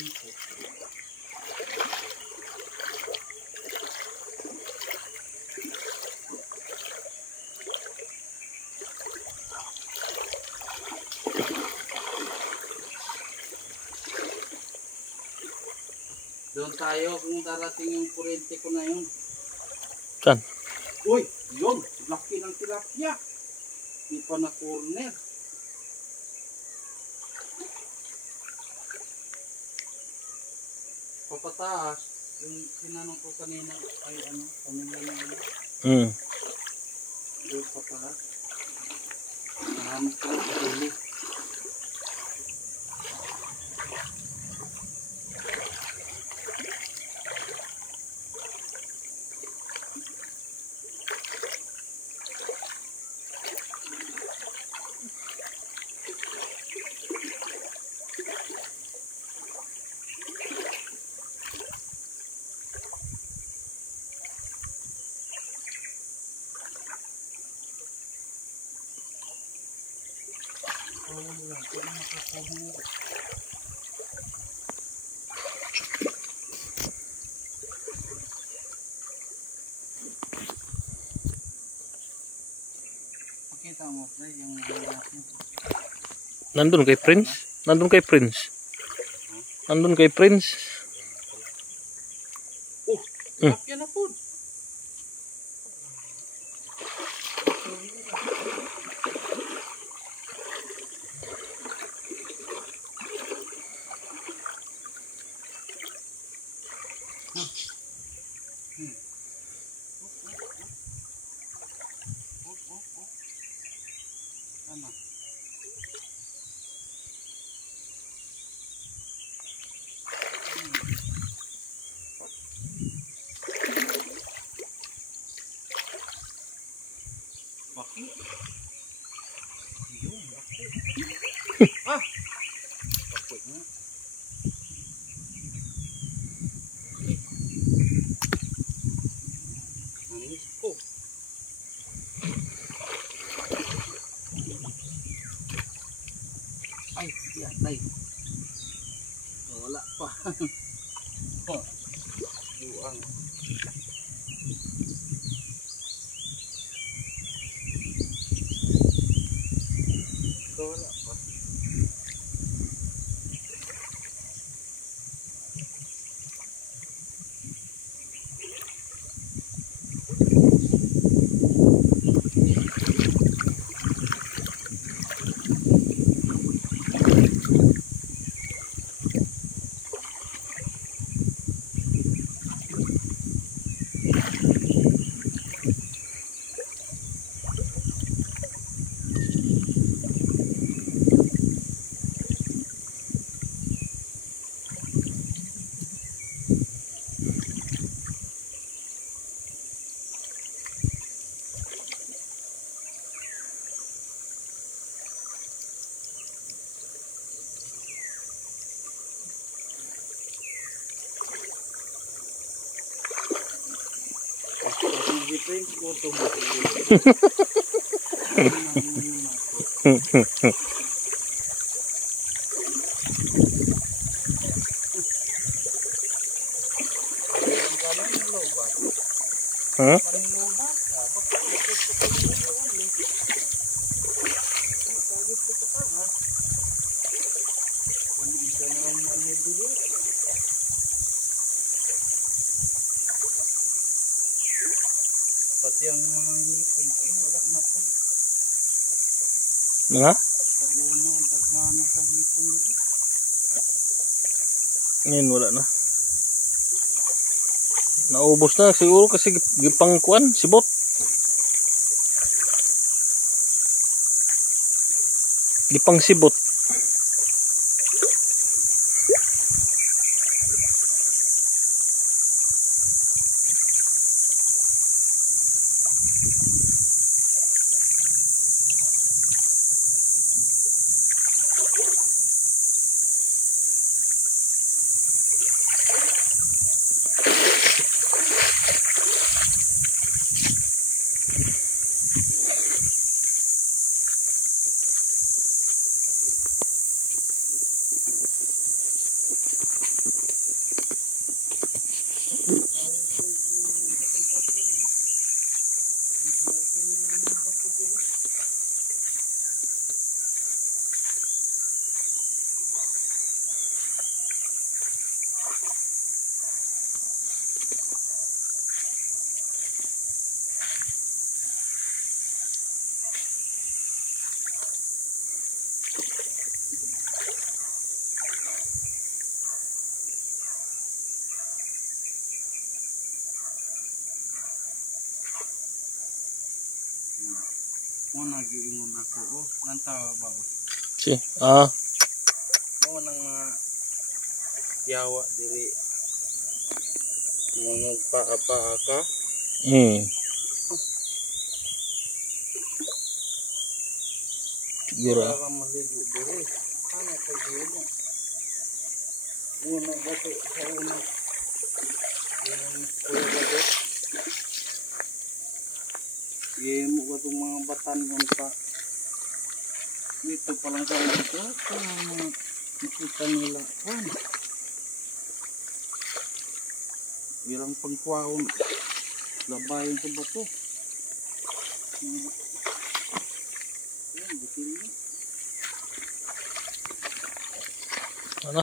Doon tayo kung darating yung kurente ko na yun. Saan? Uy, yun. Laki ng tilapia. Hindi pa na corner. Papataas. Yung sinanong ko kanina ay ano, pamilya na ano. Doon papataas. Marami ko huli. Makita mo pre yung natin. Nandun kay Prince? Nandun kay Prince? Nandun kay Prince? Oh, tilapia na po. Ah! Bakit nga? Nanis ko. Ay, yatay. Wala pa. Oh. Buang. Wala pa. Huh? Pati ang mga hipon ko ay wala na po. Mga? Pauna ang taghana sa hipon nito. Ngayon wala na. Naubos na siguro kasi gipangkuan sibot. Gipang sibot. Mo nagiingon ako. Oh, nantawa ba? Si, ah, Mo nang mga yawa diri. Mga nagpaa-paa ka. Siguro. Wala kang maligo diri. Ano ka diri? Una ba ito? Sa una. Kuya ba ito? Mo ba itong mga batanon pa? Dito pa lang sa dito. Ito mga nakita nila. Bilang pagkuhaon. Labayan sa bato. Ayan, butil niya.